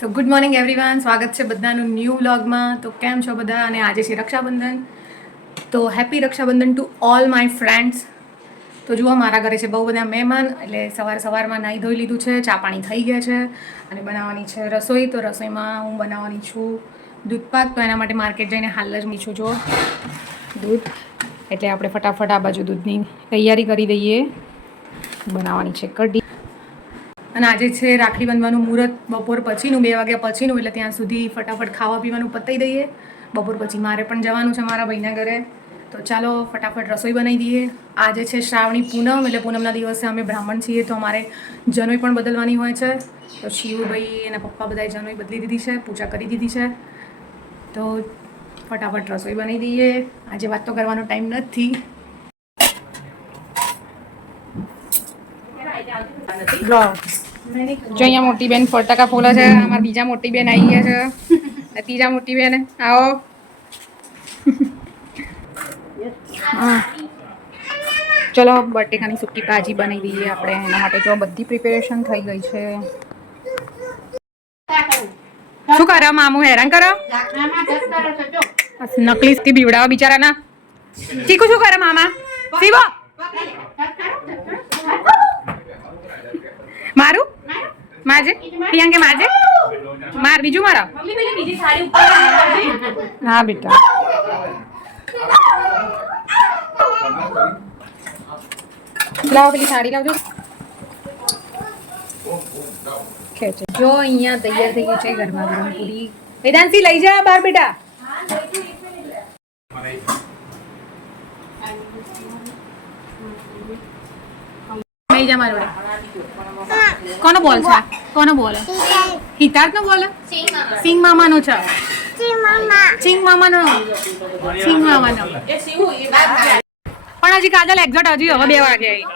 સો good morning everyone, સ્વાગત છે બધાનું ન્યૂ વ્લોગમાં. તો કેમ છો બધા? અને આજે છે રક્ષાબંધન, તો happy Rakshabandhan to all my friends. તો જુઓ, મારા ઘરે છે બહુ બધા મહેમાન, એટલે સવારમાં નાહી ધોઈ લીધું છે, ચા પાણી થઈ ગયા છે અને બનાવવાની છે રસોઈ. તો રસોઈમાં હું બનાવવાની છું દૂધપાક. તો એના માટે માર્કેટ જઈને હાલ જ મીઠું જુઓ દૂધ, એટલે આપણે ફટાફટ આ બાજુ દૂધની તૈયારી કરી દઈએ. બનાવવાની છે કઢી. અને આજે છે રાખડી બાંધવાનું મુહૂર્ત બપોર પછીનું, 2 વાગ્યા પછીનું, એટલે ત્યાં સુધી ફટાફટ ખાવા પીવાનું પતાવી દઈએ. બપોર પછી મારે પણ જવાનું છે મારા ભાઈના ઘરે. તો ચાલો ફટાફટ રસોઈ બનાવી દઈએ. આજે છે શ્રાવણી પૂનમ, એટલે પૂનમના દિવસે અમે બ્રાહ્મણ છીએ, તો અમારે જનોઈ પણ બદલવાની હોય છે. તો શિવભાઈ એના પપ્પા બધાએ જનોઈ બદલી દીધી છે, પૂજા કરી દીધી છે. તો ફટાફટ રસોઈ બનાવી દઈએ. આજે વાત તો કરવાનો ટાઈમ નથી. જો અહીંયા મોટી બેન ફટાકા ફોલે છે. અમારી બીજા મોટી બેન આવી ગયા છે. ત્રીજા મોટી બેન આવો. હા, ચલો બટેકાની સૂકી ભાજી બનાવી દઈએ આપણે. એના માટે જો બધી પ્રિપેરેશન થઈ ગઈ છે. શું કરો મામુ? હેરાન કરો. નકલી થી બીવડાવો બિચારાના. ચીકુ શું કરે મામા? શિવો મારું મારજે, પ્રિયાંકે મારજે, માર બીજું મારો. હા બેટા, લાવો પેલી સાડી લાવજો. જો અહીંયા તૈયાર થઈ ગઈ છે ગરમા ગરમ પૂરી. વેદાંશી લઈ જા બહાર બેટા. લઈ જા મારા જોડે. કોનો બોલ છે? કોનો બોલ? હિતાર્થ નો બોલ? સિંગ મામાનો છે. સિંગ મામાનો. સિંગ મામાનો. પણ હજી કાજલ એક્ઝેક્ટ હજી હવે 2 વાગે આવી.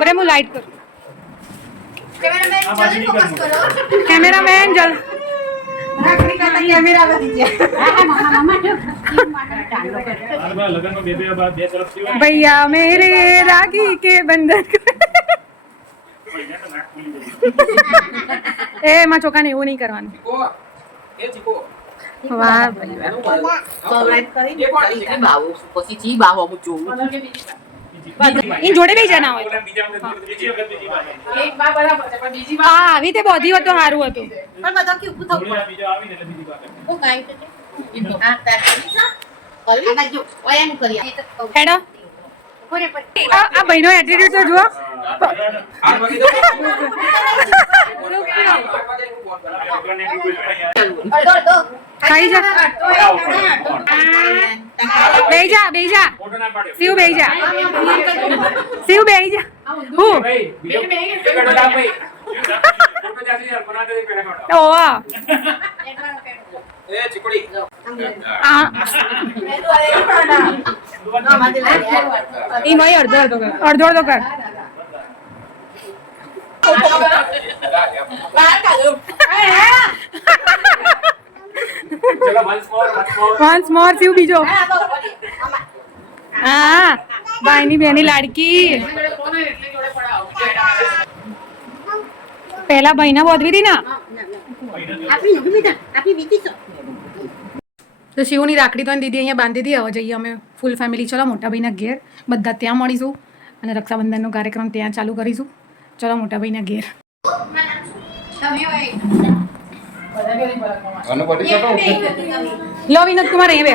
બરે હું લાઈટ કરું. કેમેરામેન જલ भैया मेरे राखी के बंधन ए માં છોકરાને એવું નહીં કરવાનું. વાહ ઈ જોડે બેસી જાના હોય. હા, આવી તે બોધી હતો સારું હતું. પણ બધા કે ઊભું થવું પડે. ઓ કાઈ તે આ હેડો. આ ભાઈનો એટીટ્યુડ તો જુઓ. ખાઈ જા. બેહી જા, બેહી જા. શિવ બેહી જા. શિવ બેહી જા. હું ઓવા એ ચીકડી ઈ મય અડધો કર. વન્સ મોર શિવ બીજો. હા, ભાઈની બેની લાડકી. પહેલા ભાઈના બોધવી હતી ને. તો શિવની રાખડી તો દીદી અહીંયા બાંધી હતી. હવે જઈએ અમે ફૂલ ફેમિલી. ચલો મોટા ભાઈના ઘેર, બધા ત્યાં મળીશું અને રક્ષાબંધનનો કાર્યક્રમ ત્યાં ચાલુ કરીશું. ચલો મોટા ભાઈના ઘેર. લો વિનોદ કુમાર અહીં બે.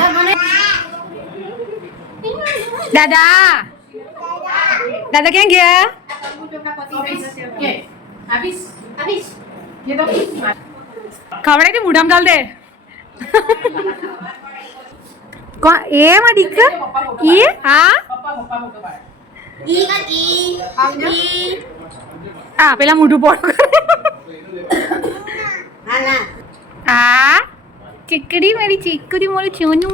દાદા ક્યાં ગયા? ખવડાય તે મૂઢામ ગાલ દે. એ માં દીકરા એ હા આ પેલા મૂઢું પોળું આ ચીકડી મારી ચીકડી મોડું ચોનું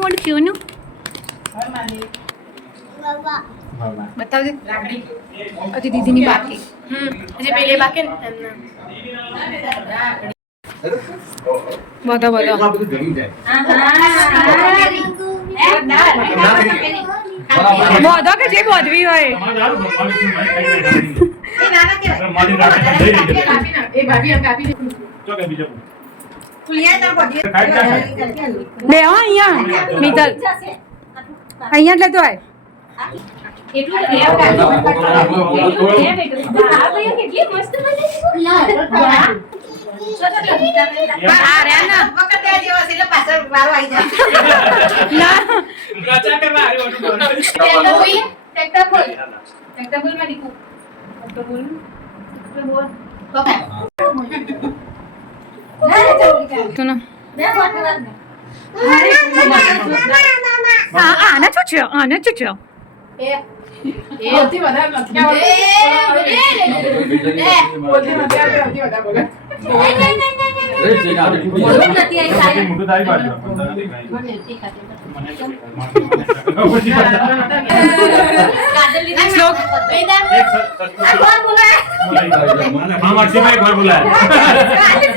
બતાવજે. હજી દીદીની બાકી. હજી પેલી બાકી ને બોલો બોધો કે જે બોધવી હોય. બે હો અહીંયા મિતલ અહીંયા જ લેતો આય એટલું તો લેવ કાઢી કેટલી મસ્ત આ રે ના સુનો આના શું છે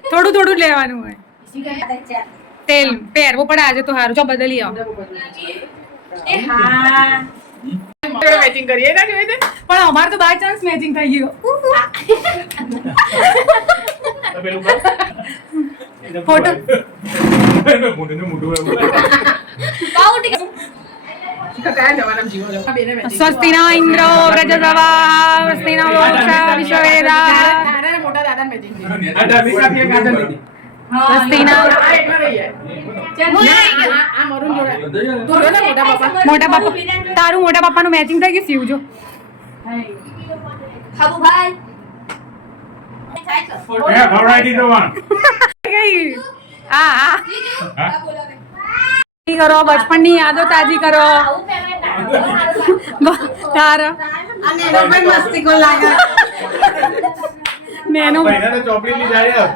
થોડું થોડું લેવાનું હોય તેલ પહેરવું પડે આજે તો સારું જો બદલી આવો મેચિંગ કરીએ ના જોઈએ પણ અમાર તો બાય ચાન્સ મેચિંગ થઈ ગયું ફોટો સ્વસ્તિ ના ઇન્દ્રો વ્રજસવા સ્વસ્તિ ના મોક્ષા વિશ્વવેદા મોટા બાપા તારું મોટા બાપા નું મેચિંગ થઈ ગયું સીવજો કરો બચપન ની યાદો તાજી કરો તારા મેનો ચોપડી ની જાય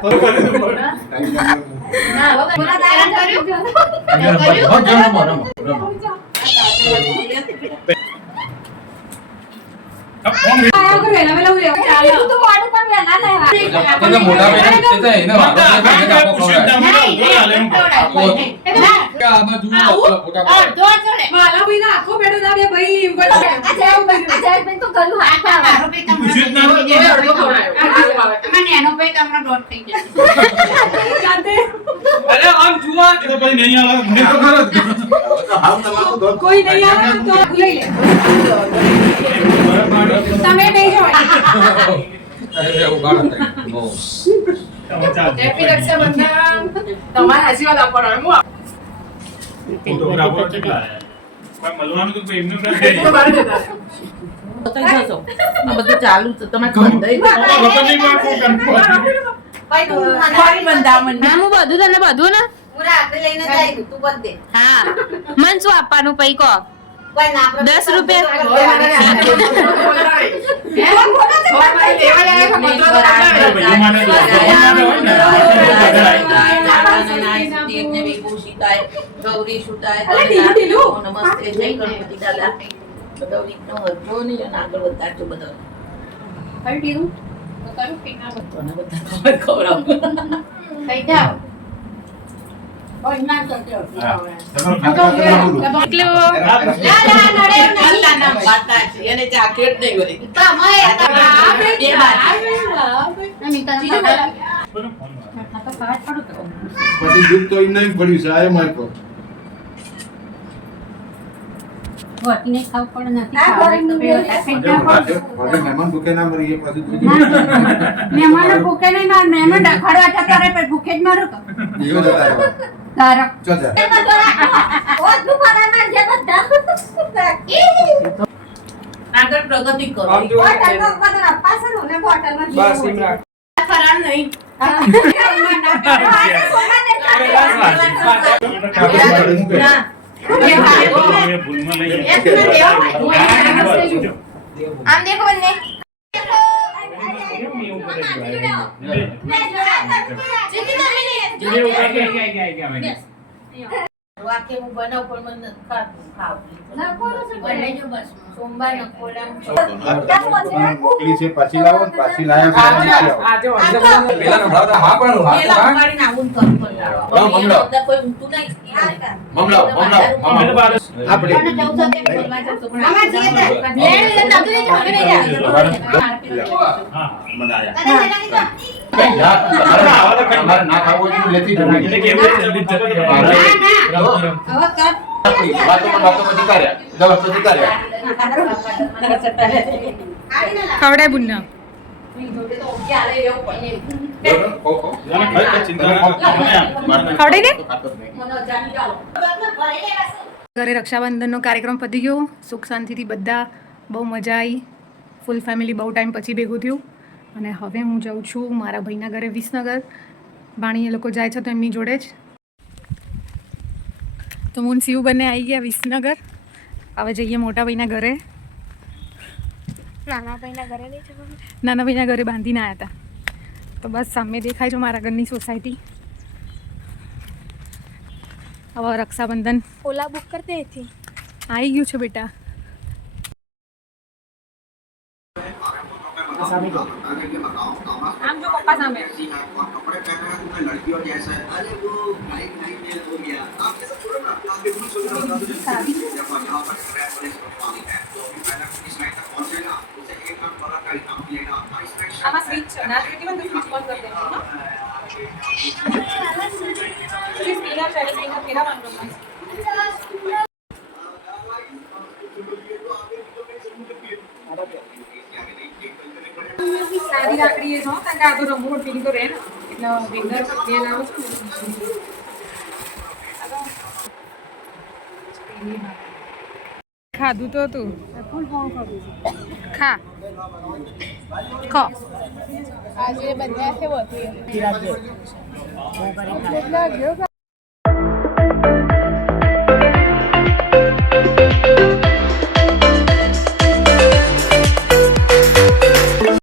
કોઈ નહીં આવે તો લઈ લે તમે બેસો હેપી રક્ષાબંધન તમારા આશીર્વાદ આપવાનો ફોટોગ્રાફર કેટલા કોઈ મળવાનું તો એમને બધું ચાલુ છે તમે બંધાઈ બધું તને બધું ને હા મન શું આપવાનું પૈ કો 10 ગૌરી સુતાય નમસ્તે જય ગણપતિ દાદા બધા રીતનો વધો નહીં અને આગળ વધારજો બધા પછી દુઃખ તો એમ નહીં પડ્યું છે આ મારે પર મહેમાન ભૂખે ના મરી પછી મહેમાન ભૂખે નહીં માર મહેમાન ડખડવા જતા રહે પછી ભૂખે જ મરું જીવો જતા રહો તારા ચલ જા આગળ પ્રગતિ કરો આમ દેખો બંને વાકે હું બનાવ પણ મને ખાવ સોમવાર મોકલી છે પછી લાવો ને પાછી લાયા છે પેલા નવડાવતા હા પણ કોઈ ઊંટું નહીં આપણે હા મનાયા તમારે ના ખાવું હોય તો લેતી જવું. વાતો જતા રહ્યા. દવા તો જતા રહ્યા. ખવડાય બુન્ના ખવડાય ને ઘરે રક્ષાબંધનનો કાર્યક્રમ પતી ગયો સુખ શાંતિથી બધા બહુ મજા આવી ફૂલ ફેમિલી બહુ ટાઈમ પછી ભેગું થયું અને હવે હું જાઉં છું મારા ભાઈના ઘરે વિસનગર ભાણી એ લોકો જાય છે તો એમની જોડે જ તો હું શિવ બંને આવી ગયા વિસનગર હવે જઈએ મોટા ભાઈના ઘરે નાના ભાઈના ઘરે બાંધીને આવ્યા હતા તો બસ સામે દેખાય છે મારા ઘરની સોસાયટી હવે રક્ષાબંધન ओला बुक करते थे આવી ગયું છે બેટા આમ જો પપ્પા સામે આમાં સ્વિચ છે ના સ્વિચ બંધ સ્વિચ બંધ કરી દેવાનું હા સ્વિચ પીલા છે પીલા ફેરા માંગો સાદી લાકડી એ જો કારણ કે આ તો રમવું પીલી તો રહે ને એટલે વિન્ડર બે લાવો છો ખાધું તો તું ખા ખા आज ये बंदा है वो